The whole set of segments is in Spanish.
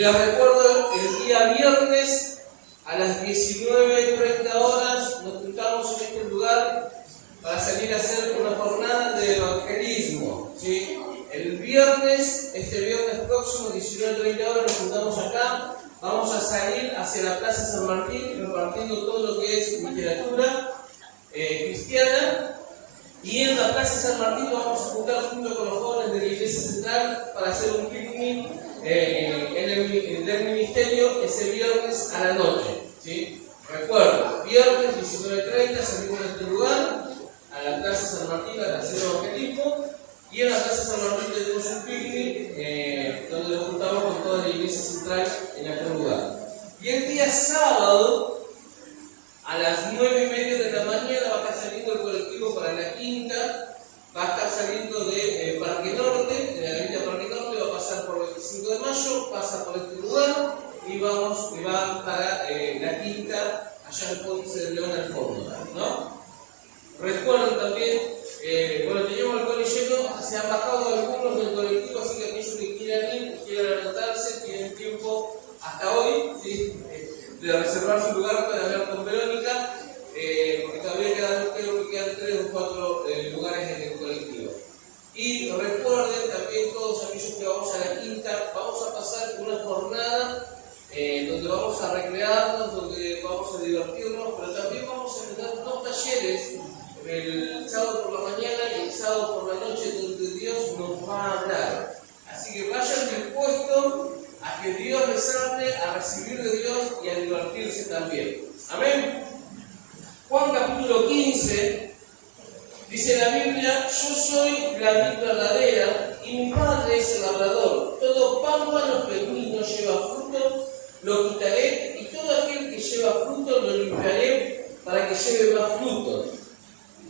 les recuerdo, el día viernes a las 19:30 horas nos juntamos en este lugar para salir a hacer una jornada de evangelismo, ¿sí? El viernes, este viernes próximo, 19:30 horas, nos juntamos acá. Vamos a salir hacia la Plaza San Martín, repartiendo todo lo que es literatura cristiana. Y en la Plaza San Martín vamos a juntar junto con los jóvenes de la Iglesia Central para hacer un picnic del ministerio ese viernes a la noche, ¿sí? Recuerda, viernes 19:30 salimos de este lugar a la Plaza San Martín para hacer evangelismo. Y en la Plaza San Martín tenemos un picnic donde nos juntamos con toda la Iglesia Central en aquel lugar. Y el día sábado, a las 9:30 de la mañana, va a estar saliendo el colectivo para la Quinta. Va a estar saliendo de Parque Norte, de la avenida Parque Norte, va a pasar por 25 de Mayo, pasa por este lugar y va para la Quinta, allá en Ponce de León al fondo, ¿no? Recuerden también, teníamos el cole lleno, se han bajado algunos del colectivo, así que aquellos que quieran ir, quieran anotarse, tienen tiempo hasta hoy, ¿sí? De reservar su lugar para hablar con Verónica, porque todavía creo que quedan 3 o 4 lugares en el colectivo. Y recuerden también todos aquellos que vamos a la Quinta, vamos a pasar una jornada donde vamos a recrearnos, donde vamos a divertirnos, pero también vamos a tener 2 talleres, el sábado por la mañana y el sábado por la noche, donde Dios nos va a hablar. Así que vayan dispuestos a que Dios les hable, a recibir de Dios y a divertirse también. Amén. Juan capítulo 15 dice la Biblia: yo soy la vid verdadera y mi Padre es el labrador. Todo pámpano que en mí no lleva fruto lo quitaré, y todo aquel que lleva fruto lo limpiaré para que lleve más fruto.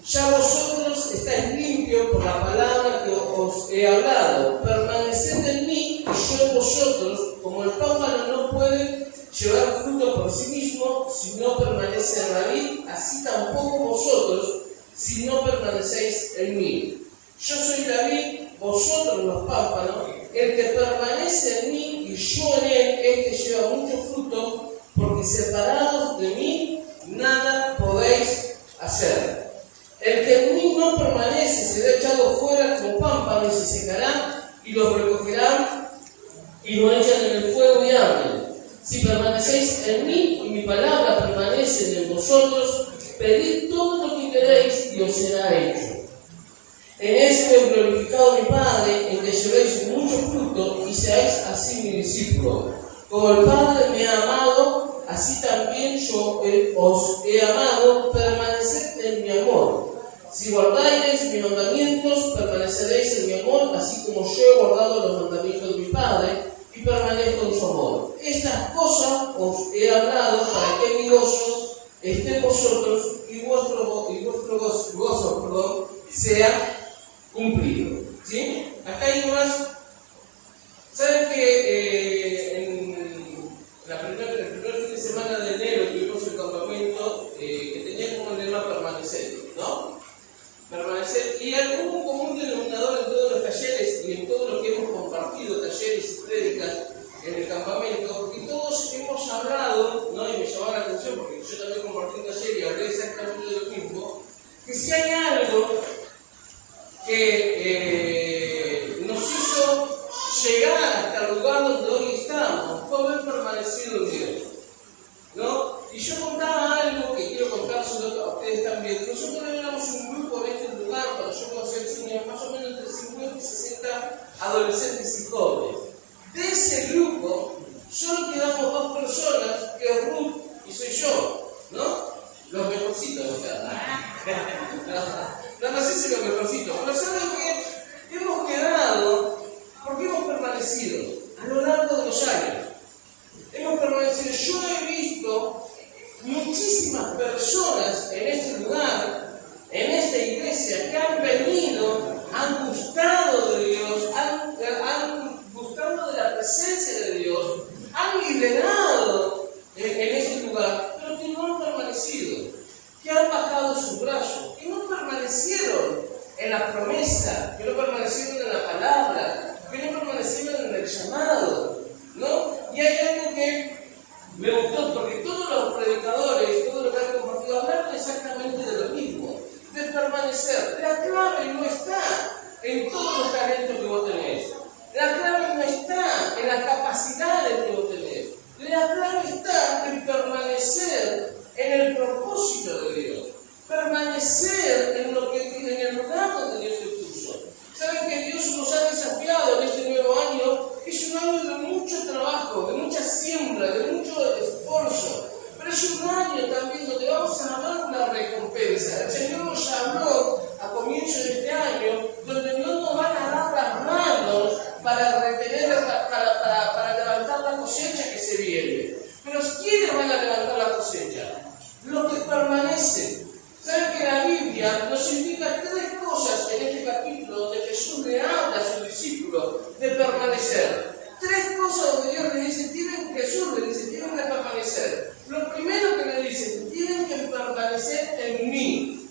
Ya vosotros estáis limpios por la palabra que os he hablado. Permaneced en mí y yo en vosotros. Como el pámpano no puede llevar fruto por sí mismo si no permanece en la vid, así tampoco vosotros si no permanecéis en mí. Yo soy la vid, vosotros los pámpanos. El que permanece en mí y yo en él, este lleva mucho fruto, porque separados de mí nada podéis hacer. El que en mí no permanece será echado fuera como pámpano y se secará, y los recogerán y lo echan en el fuego y arden. Si permanecéis en mí y mi palabra permanece en vosotros, pedid todo lo que queréis y os será hecho. En esto he glorificado a mi Padre, en que llevéis mucho fruto y seáis así mi discípulo. Como el Padre me ha amado, así también yo os he amado, permaneced en mi amor. Si guardáis mis mandamientos, permaneceréis en mi amor, así como yo he guardado los mandamientos de mi Padre y permanezco en su amor. Estas cosas os he hablado para que mi gozo esté en vosotros y vuestro gozo sea cumplido. ¿Sí? Acá hay más. ¿Saben que en el primer fin de semana de enero tuvimos el campamento que tenía como lema permanecer, ¿no? Permanecer. Y hubo un común denominador en todos los talleres y en todo lo que hemos compartido, talleres y prédicas en el campamento, porque todos hemos hablado, ¿no? Y me llamaba la atención porque yo también compartí un taller y hablé exactamente de lo mismo, que si hay algo que nos hizo llegar hasta el lugar donde hoy estamos, fue haber permanecido en Dios, ¿no? Y yo contaba algo que quiero contárselo a ustedes también. Nosotros éramos un grupo en este lugar, cuando yo conocí al Señor, más o menos entre 50 y 60 adolescentes y jóvenes. De ese grupo, solo quedamos 2 personas, que es Ruth y soy yo, ¿no? Los mejorcitos, no sé si los mejorcitos, pero ¿saben qué? Hemos quedado, porque hemos permanecido a lo largo de los años. Hemos permanecido. Yo he visto muchísimas personas en este lugar, en esta iglesia, que han venido, han gustado de Dios, han gustado de la presencia de Dios, han liderado en este lugar, pero que no han permanecido, que han bajado sus brazos, que no permanecieron en la promesa, que no permanecieron en la palabra, que no permanecieron en el llamado, ¿no? Y año también donde vamos a ver una recompensa. El Señor nos habló a comienzo de este año, donde no nos van a dar las manos para retener, para levantar la cosecha que se viene. Pero ¿quiénes van a levantar la cosecha? Los que permanecen. ¿Saben que la Biblia nos indica tres cosas en este capítulo donde Jesús le habla a sus discípulos de permanecer? Tres cosas donde Dios le dice, Jesús le dice, tienen que permanecer. Lo primero que le dice, tienen que permanecer en mí.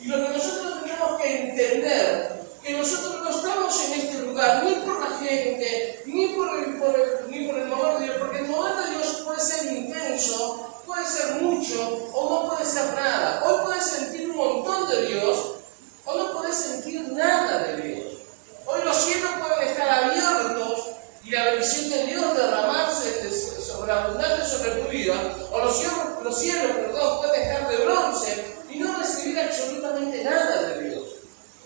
Y lo que nosotros tenemos que entender, que nosotros no estamos en este lugar, ni por la gente, ni por el mover de Dios, porque el mover de Dios puede ser intenso, puede ser mucho, o no puede ser nada. Hoy puedes sentir un montón de Dios, o no puedes sentir nada de Dios. Hoy los cielos pueden estar abiertos, y la bendición de Dios derramarse sobreabundante sobre tu vida, o los cielos pueden estar de bronce y no recibir absolutamente nada de Dios.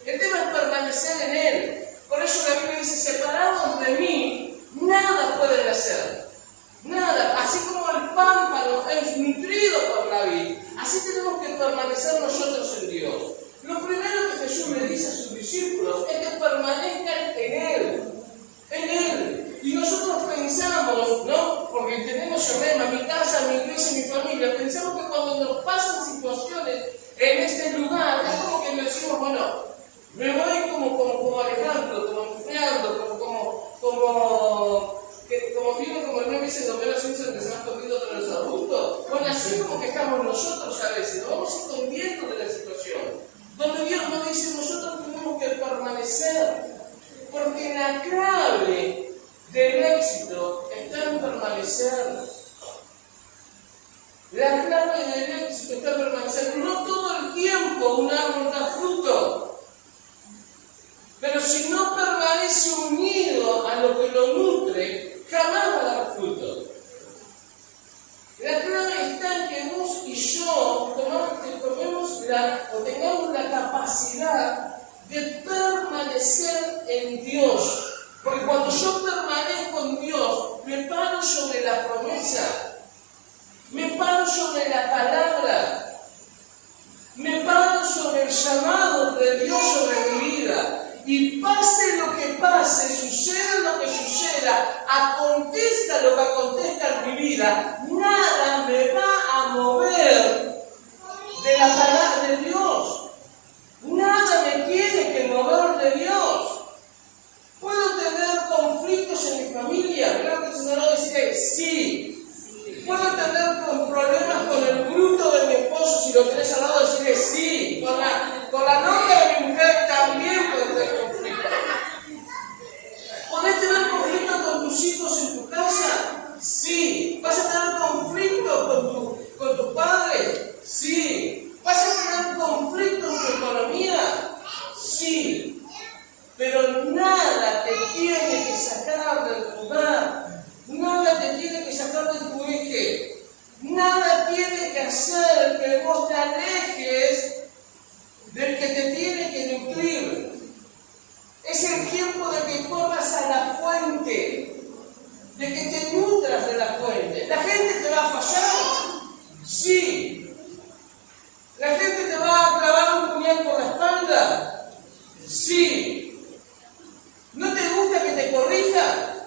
El tema es permanecer en Él. Por eso la Biblia dice, separados de mí, nada pueden hacer. Nada. Así como el pámpano es nutrido por la vid, así tenemos que permanecer nosotros en Dios. Lo primero que Jesús le dice a sus discípulos es que permanezcan en Él. En Él. Y nosotros pensamos, ¿no? Porque tenemos Yorema, mi casa, mi iglesia, mi familia, pensamos que cuando nos pasan situaciones en este lugar, es como que decimos, bueno, me voy como Alejandro, como enfriando, como el meme dice Homero Simpson que se va escondiendo entre los arbustos. Bueno, así como que estamos nosotros a veces, nos vamos escondiendo de la situación. Donde Dios nos dice, nosotros tenemos que permanecer, porque la clave del éxito está en permanecer. La clave del éxito está en permanecer. No todo el tiempo un árbol da fruto, pero si no permanece unido a lo que lo nutre, jamás va a dar fruto. La clave está en que vos y yo tengamos la capacidad de permanecer en Dios. Porque cuando yo permanezco en Dios, me paro sobre la promesa, me paro sobre la palabra, me paro sobre el llamado de Dios sobre mi vida. Y pase lo que pase, suceda lo que suceda, acontezca lo que acontezca en mi vida, nada me va a mover de la palabra de Dios. Nada me tiene que mover de Dios. ¿Puedo tener conflictos en mi familia? Creo que el Señor va a decir sí. ¿Puedo tener problemas con el bruto de mi esposo? Si lo tenés al lado, decirle sí. Con la novia de mi mujer también puedes tener conflictos. ¿Podés tener conflictos con tus hijos en tu casa? Sí. ¿Vas a tener conflictos con tus padres? Sí. ¿Vas a tener conflictos en tu economía? Sí. Pero nada te tiene que sacar del lugar, nada te tiene que sacar de tu eje, nada tiene que hacer que vos te alejes del que te tiene que nutrir. Es el tiempo de que corras a la fuente, de que te nutras de la fuente. ¿La gente te va a fallar? Sí. ¿La gente te va a clavar un puñal por la espalda? Sí. ¿No te gusta que te corrija?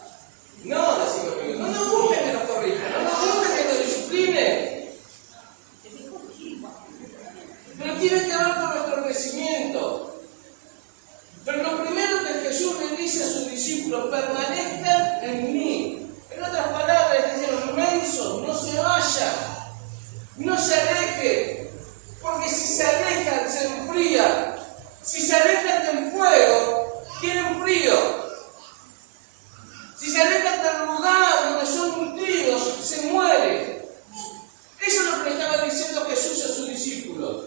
No, decimos conmigo. No nos gusta que nos corrija, no nos gusta que nos disciplinen. Pero tiene que ver con nuestro crecimiento. Pero lo primero que Jesús le dice a sus discípulos, permanezcan en mí. En otras palabras, dice, los mensos, no se vayan, no se alejen, porque si se alejan, se enfrían. Si se alejan del fuego, tienen frío. Si se alejan del lugar donde son nutridos, se mueren. Eso es lo que le estaba diciendo Jesús a sus discípulos.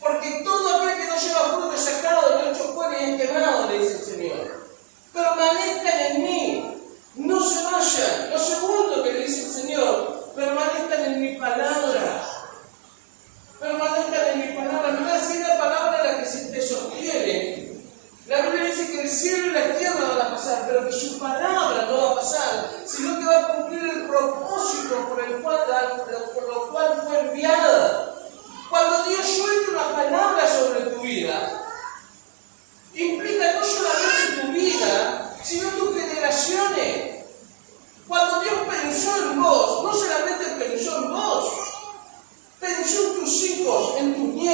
Porque todo aquel que no lleva fruto es sacado, lo hecho fuera y es quemado, le dice el Señor. Permanezcan en mí, no se vayan. Lo segundo que le dice el Señor, permanezcan en mi palabra.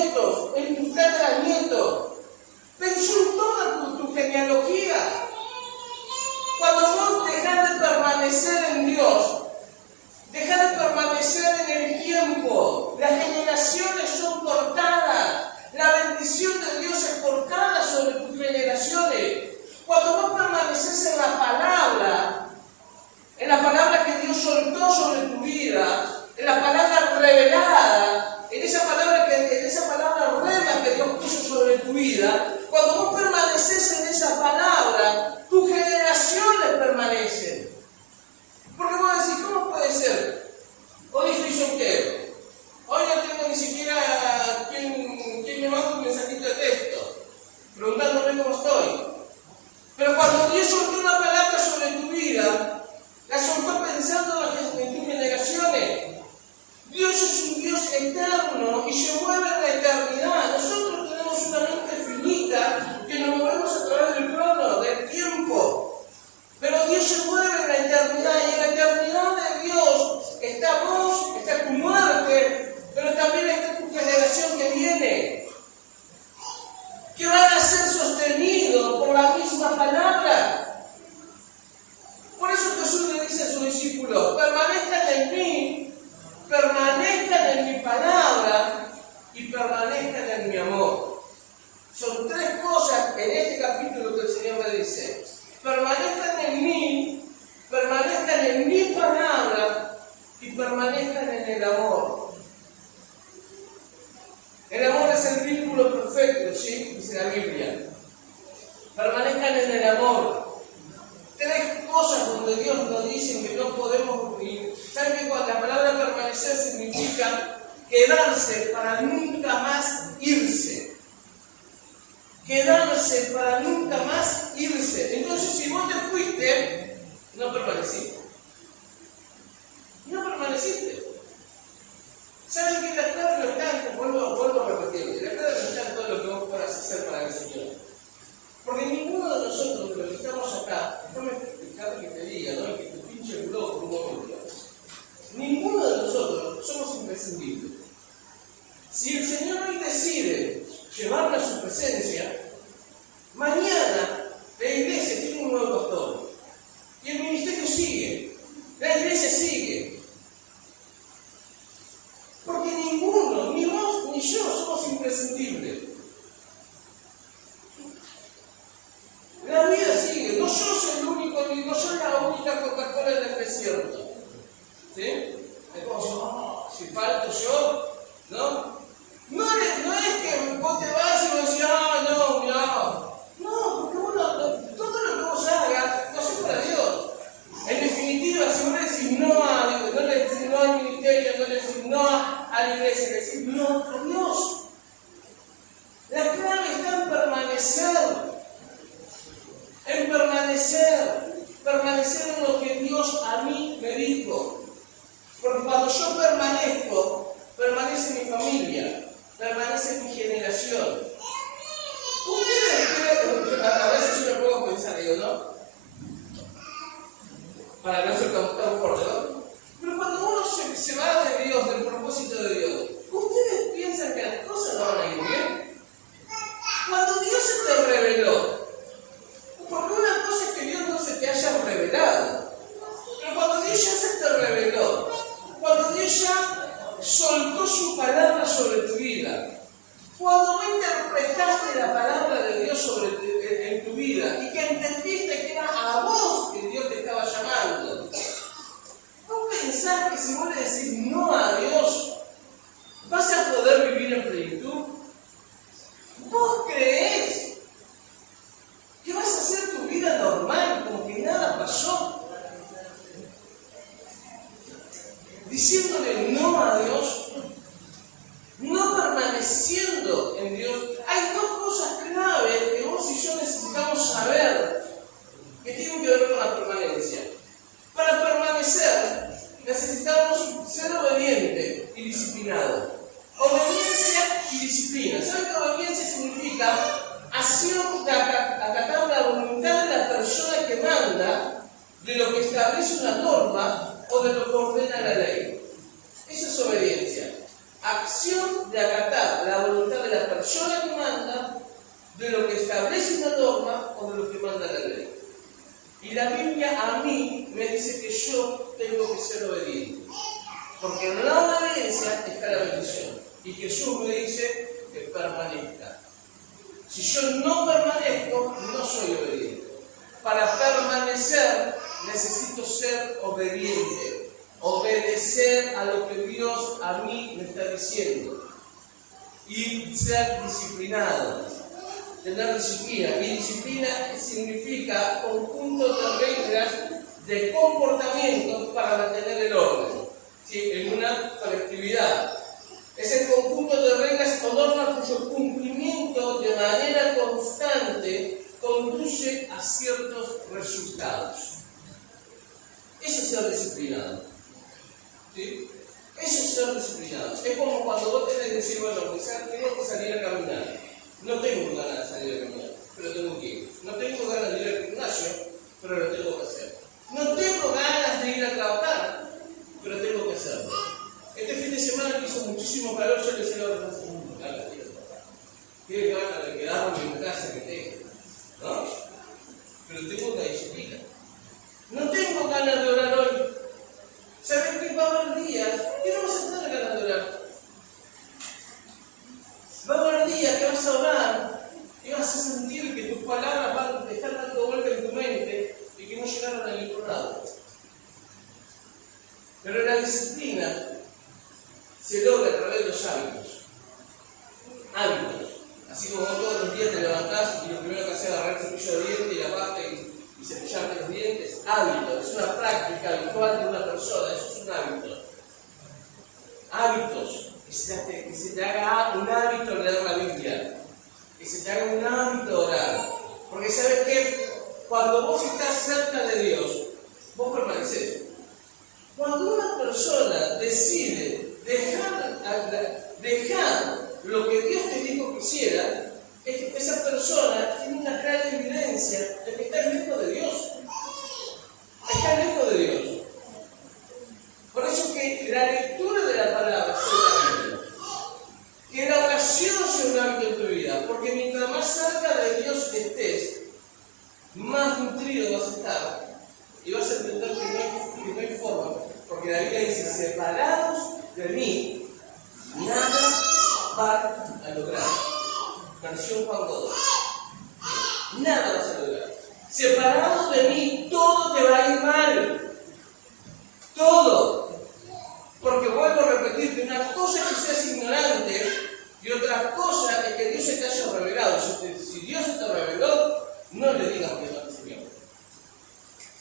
nietos, en tus tataranietos. Pensó en toda tu genealogía. Cuando vos dejás de permanecer en Dios, dejás de permanecer en el tiempo, las generaciones son cortadas, la bendición de Dios es cortada sobre tus generaciones. Cuando vos permaneces en la palabra que Dios soltó sobre tu vida, en la palabra revelada, en esa palabra rema que Dios puso sobre tu vida, cuando vos permaneces en esa palabra, tus generaciones permanecen. Porque vos decís, ¿cómo puede ser? Hoy estoy soltero. Hoy no tengo ni siquiera quien me manda un mensajito de texto, preguntándome cómo estoy. Pero cuando Dios soltó una palabra sobre tu vida, la soltó pensando en tus generaciones. Dios es un Dios eterno y se mueve en la eternidad. Nosotros tenemos una mente finita que nos movemos a través del crono, del tiempo. Pero Dios se mueve en la eternidad y en la eternidad de Dios está vos, está tu muerte, pero también está tu generación que viene, que van a ser sostenidos por la misma palabra. Por eso Jesús le dice a sus discípulos, permanezcan en mí, permanezcan en mi palabra y permanezcan en mi amor. Son tres cosas en este capítulo que el Señor me dice. Permanezcan en mí, permanezcan en mi palabra y permanezcan en el amor. El amor es el vínculo perfecto, ¿sí? Dice la Biblia. Permanezcan en el amor. Tres cosas donde Dios nos dice que no podemos vivir. ¿Saben que cuando la palabra permanecer significa quedarse para nunca más irse? Quedarse para nunca más irse. Entonces, si vos te fuiste, no permaneciste. No permaneciste. ¿Saben que la clave no está en, vuelvo a repetir, la clave no está en todo lo que vos puedas hacer para el Señor? Porque ninguno de nosotros, los que estamos acá, déjame explicar que te diga, ¿no? Que te pinche el blog por un momento. Ninguno de nosotros somos imprescindibles. Si el Señor hoy decide llevarme a su presencia, mañana la iglesia tiene un nuevo pastor. Y el ministerio sigue. La iglesia sigue. Porque ninguno, ni vos ni yo, somos imprescindibles. La vida sigue. No sos el único, ni no sos la única Coca-Cola en el desierto. ¿Sí? Es como si falto yo, ¿no? No es que vos te vas y vos decís, no. No, porque todo lo que vos hagas, no es para Dios. En definitiva, si vos le decís no a Dios, no le decís no al ministerio, no le decís no a la iglesia, le decís no a Dios. La clave está en permanecer. Permanecer en lo que Dios a mí me dijo. Porque cuando yo permanezco, permanece mi familia, permanece mi generación. Ustedes, a veces yo me pongo a pensar, digo, ¿no? Para no ser tan fuerte, ¿no? Pero cuando uno se va de Dios, del propósito de Dios, ¿ustedes piensan que las cosas no van a ir bien? Cuando Dios se te reveló, porque una cosa es que Dios no se te haya revelado, pero cuando Dios ya se te reveló, cuando Dios ya soltó su palabra sobre tu vida, cuando vos interpretaste la palabra de Dios en tu vida y que entendiste que era a vos que Dios te estaba llamando, ¿vos pensás que si vos le decís no a Dios, vas a poder vivir en plenitud? ¿Vos creés que vas a hacer tu vida normal, como que nada pasó? Diciéndole no a Dios, no permaneciendo en Dios. Hay dos cosas claves que vos y yo necesitamos saber que tienen que ver con la permanencia. Para permanecer necesitamos ser obediente y disciplinado. Obediencia y disciplina. ¿Saben qué obediencia significa? Acción de acatar la voluntad de la persona que manda, de lo que establece una norma o de lo que ordena la ley. Eso es obediencia. Acción de acatar la voluntad de la persona que manda, de lo que establece una norma o de lo que manda la ley. Y la Biblia a mí me dice que yo tengo que ser obediente. Porque en la obediencia está la bendición. Y Jesús me dice que permanezca. Si yo no permanezco, no soy obediente. Para permanecer necesito ser obediente. Obedecer a lo que Dios a mí me está diciendo. Y ser disciplinado. Tener disciplina. Y disciplina significa conjunto de reglas de comportamientos para mantener el orden, ¿sí? En una colectividad. Es el conjunto de reglas o normas cuyo cumplimiento de manera constante conduce a ciertos resultados. Eso es ser disciplinado. ¿Sí? Eso es ser disciplinado. Es como cuando vos tenés que decir, bueno, pues tengo que salir a caminar. No tengo ganas de salir a caminar, pero tengo que ir. No tengo ganas de ir al gimnasio, pero lo tengo que hacer. No tengo ganas de ir a trabajar, pero tengo que hacerlo. Este fin de semana que hizo muchísimo calor, yo le decía a la verdad, no ganas de ir a trabajar. Qué ganas de quedarme en casa que tengo, ¿no? Pero tengo una disciplina. No tengo ganas de orar hoy. ¿Sabes qué? Va a haber días que no vas a tener ganas de orar. Va a haber días que vas a orar y vas a sentir que tus palabras van a estar dando vuelta en tu mente y que no llegaron a ningún lado. Pero la disciplina se logra a través de los hábitos. Hábitos. Así como vos todos los días te levantás y lo primero que haces es agarrar el cepillo de dientes y la pasta y cepillarte los dientes. Hábitos. Es una práctica habitual de una persona. Eso es un hábito. Hábitos. Que se te haga un hábito leer la Biblia. Que se te haga un hábito orar. Porque ¿sabes qué? Cuando vos estás cerca de Dios, vos permaneces. Cuando una persona decide dejar lo que Dios te dijo que hiciera, esa persona tiene una clara evidencia de que está lejos de Dios. Está lejos de Dios. Por eso que la lectura de la palabra es un hábito. Que la oración sea un hábito en tu vida. Porque mientras más cerca de Dios estés, más nutrido vas a estar. Y vas a entender que no hay forma. Porque la Biblia dice, separados de mí, nada van a lograr. Versión Juan 2. Nada vas a lograr. Separados de mí, todo te va a ir mal. Todo. Porque vuelvo a repetirte, una cosa es que seas ignorante y otra cosa es que Dios se te haya revelado. Si Dios se te reveló, no le digas que no al Señor.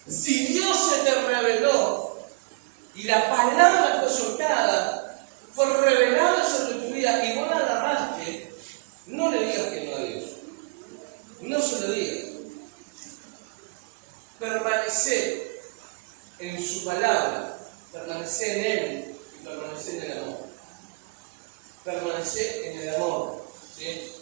Si Dios se te reveló y la palabra fue soltada, fue revelada sobre tu vida y vos la agarraste, no le digas que no a Dios. No se lo digas. Permanece en su palabra, permanece en Él y permanece en el amor. Permanece en el amor. ¿Sí?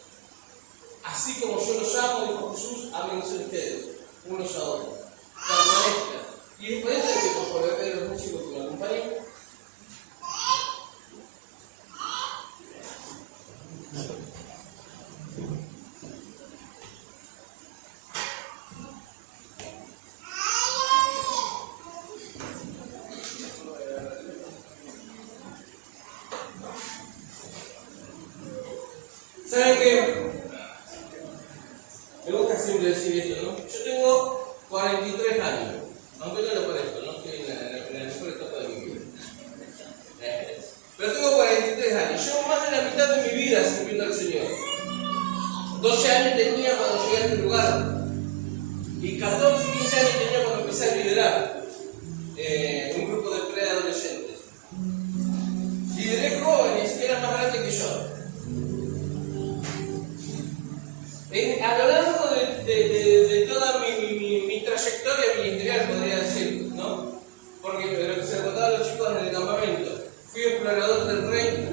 Así como yo los amo, dijo Jesús, ámense ustedes, unos a otros. Permanezcan. Y después de que por poder ver los músicos que me acompañan, ¿saben qué? Me gusta siempre decir esto, ¿no? Yo tengo 43 años, aunque no lo parezco, no estoy en la mejor etapa de mi vida. Pero tengo 43 años, llevo más de la mitad de mi vida sirviendo al Señor. 12 años tenía cuando llegué a este lugar, y 14, 15 años tenía cuando empecé a liderar un grupo de preadolescentes. Lideré jóvenes que eran más grandes que yo. A lo largo de toda mi trayectoria ministerial, podría decir, ¿no? Porque de lo que se contaban los chicos en el campamento, fui explorador del rey,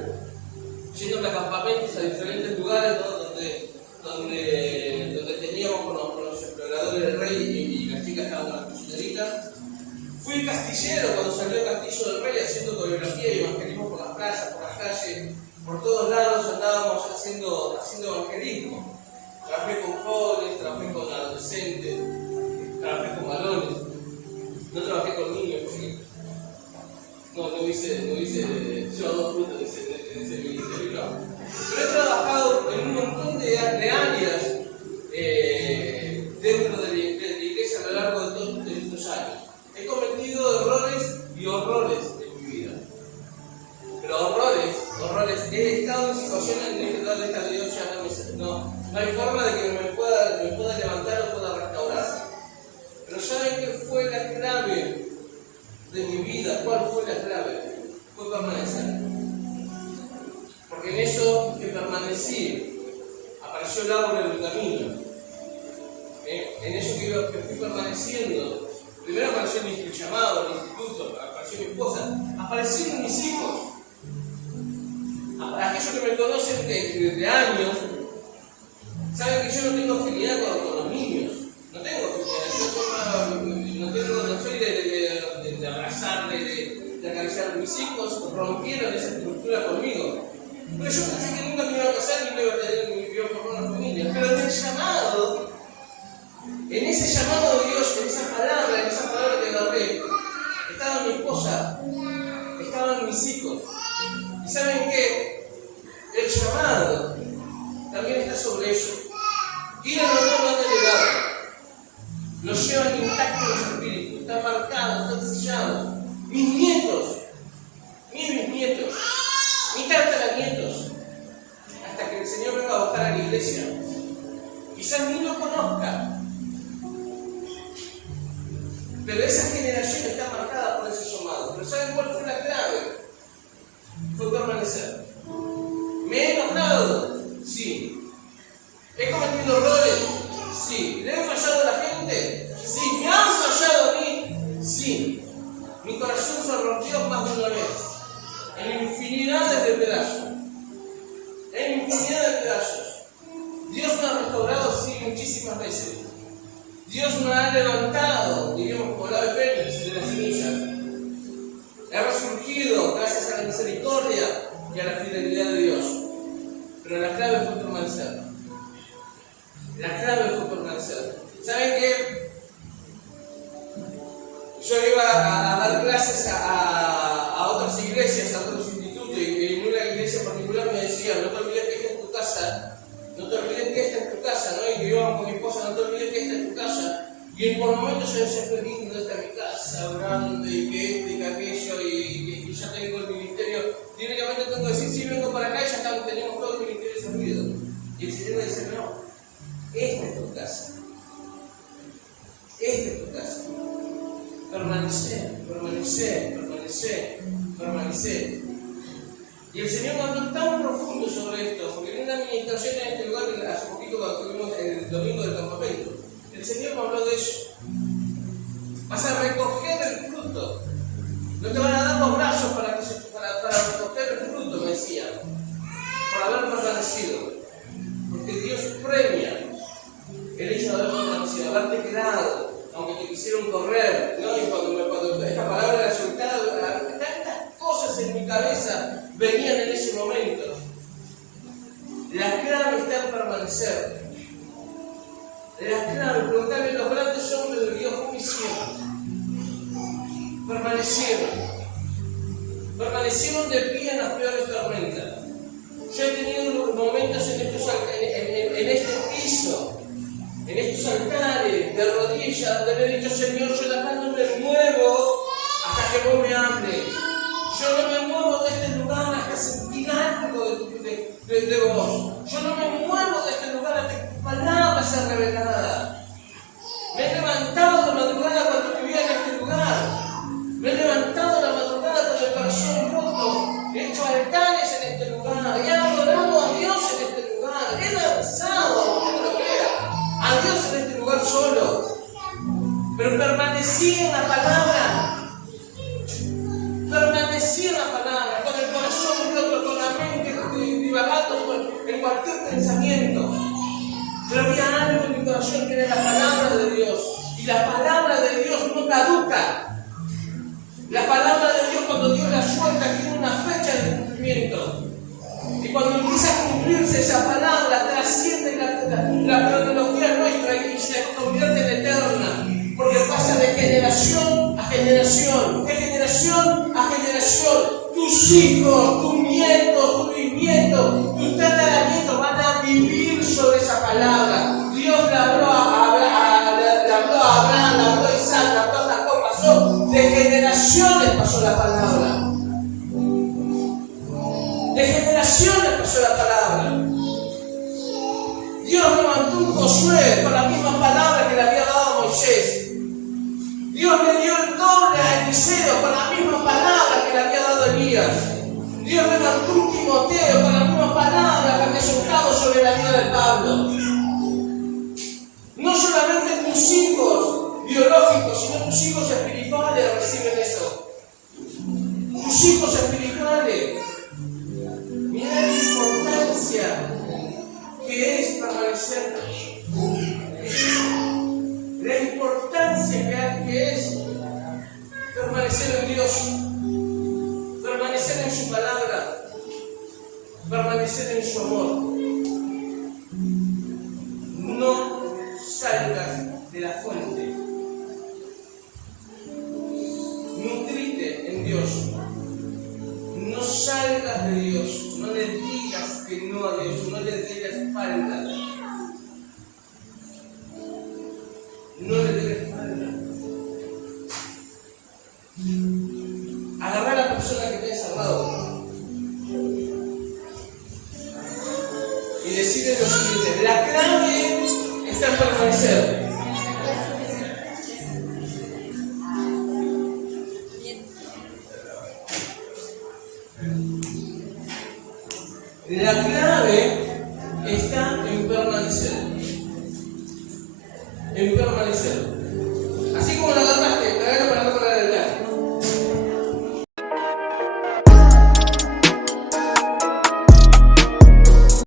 yendo a campamentos a diferentes lugares, ¿no? donde teníamos con los exploradores del rey y las chicas estaban con las cocineritas. Fui castillero cuando salió el Castillo del Rey, haciendo coreografía y evangelismo por las plazas, por las calles, por todos lados andábamos haciendo haciendo evangelismo. Trabajé con jóvenes, trabajé con adolescentes, trabajé con varones, no trabajé con niños porque no hice llevado frutos en ese ministerio, no. Pero he trabajado en un montón de áreas dentro de la iglesia a lo largo de estos años. He cometido errores y horrores en mi vida. Pero horrores, he estado en situaciones en las que esta Dios ya no hay forma de que me pueda levantar o pueda restaurar. Pero ¿saben qué fue la clave de mi vida? ¿Cuál fue la clave? Fue permanecer. Porque en eso que permanecí, apareció el árbol en el camino. En eso que fui permaneciendo, primero apareció mi llamado, el instituto, apareció mi esposa, aparecieron mis hijos. Aquellos que me conocen desde años, saben que yo no tengo afinidad con los niños. No tengo afinidad. No soy de abrazar, de acariciar. Mis hijos rompieron esa estructura conmigo. Pero yo pensé que nunca me iba a casar ni me iba a tener ni me iba a formar una familia. Pero en ese llamado de Dios, en esa palabra que agarré, estaba mi esposa, estaban mis hijos. ¿Y saben qué? El llamado también está sobre ellos. Quieren o no lo han delegado. Los llevan intactos los espíritus, están marcados, están sellados. Mis nietos, mis bisnietos, mis tataranietos, hasta que el Señor venga a buscar a la iglesia. Quizás ni lo conozca, pero esa generación está marcada por ese llamado. Pero ¿saben cuál fue la clave? Fue permanecer. ¿Me he enojado? Sí. ¿He cometido errores? Sí. ¿Le he fallado a la gente? Sí. ¿Me han fallado a mí? Sí. Mi corazón se rompió más de una vez. En infinidades de pedazos. En infinidad de pedazos. Dios me ha restaurado, sí, muchísimas veces. Dios me ha levantado, diríamos como el ave fénix de las cenizas. He resurgido gracias a la misericordia y a la fidelidad de Dios. Pero la clave fue permanecer. La clave fue permanecer. ¿Saben qué? Yo iba a dar clases a otras iglesias, a otros institutos, y en una iglesia particular me decían: no te olvides que esta es tu casa, no te olvides que esta es tu casa, ¿no? Y que íbamos con mi esposa: no te olvides que esta es tu casa. Y por momentos yo decía: qué lindo, esta es mi casa, grande, y que esto y que aquello, y que ya tengo el ministerio. Directamente tengo que decir: sí, vengo para acá, y ya tenemos todo el ministerio servido. Y el Señor me dice: no, esta es tu casa. Esta es tu casa. Permanecer. Y el Señor me habló tan profundo sobre esto, porque en una administración en este lugar, hace poquito cuando tuvimos el domingo del campamento, el Señor me habló de eso. Vas a recoger el fruto. No te van a dar los brazos para recoger el fruto, me decía, por haber permanecido. Porque Dios premia el hecho de haber permanecido, haberte quedado, aunque te quisieron correr, ¿no? Y cuando esta palabra era soltada, tantas cosas en mi cabeza venían en ese momento. La clave está en permanecer. La clave, preguntarle a los grandes hombres de Dios: ¿cómo hicieron? Permanecieron de pie en las peores tormentas. Yo he tenido momentos en este piso, en estos altares de rodillas, donde le he dicho: Señor, yo de acá no me muevo hasta que vos me hables. Yo no me muevo de este lugar hasta sentir algo de vos. Yo no me muevo de este lugar hasta que tu palabra sea revelada. Me he levantado de madrugada cuando vivía en este lugar. Me he levantado de la madrugada con el corazón roto. He hecho altares en este lugar. He adorado a Dios en este lugar. He danzado, aunque no lo crea, a Dios en este lugar solo. Pero permanecí en la palabra. Permanecí en la palabra, con el corazón roto, con la mente divagando en cualquier pensamiento. Pero había algo en mi corazón que era la palabra de Dios. Y la palabra de Dios no caduca. La palabra de Dios, cuando Dios la suelta, tiene una fecha de cumplimiento. Y cuando empieza a cumplirse esa palabra, la cronología nuestra y se convierte en eterna, porque pasa de generación a generación, de generación a generación. Tus hijos, tus nietos, tus bisnietos, tus tataranietos van a vivir sobre esa palabra. Dios le habló a Abraham, le habló a Isaac, le habló a Jacob, pasó de generaciones, pasó la palabra. De generaciones pasó la palabra. Dios levantó un Josué con la misma palabra que le había dado a Moisés. Dios le dio el doble a Eliseo con la misma palabra que le había dado a Elías. Dios levantó un Timoteo con la misma palabra que había soltado sobre la vida de Pablo. No solamente tus hijos biológicos, sino tus hijos espirituales reciben eso. Tus hijos espirituales. Mira la importancia que es permanecer. La importancia que es permanecer en Dios, permanecer en su palabra, permanecer en su amor. No salgas de la fuente. Nutrite en Dios. No salgas de Dios. No le digas que no a Dios. No le des la espalda. No le des la espalda. Agarra a la persona que tienes al lado y decide lo siguiente: la clave está en permanecer. La clave está en permanecer. En permanecer.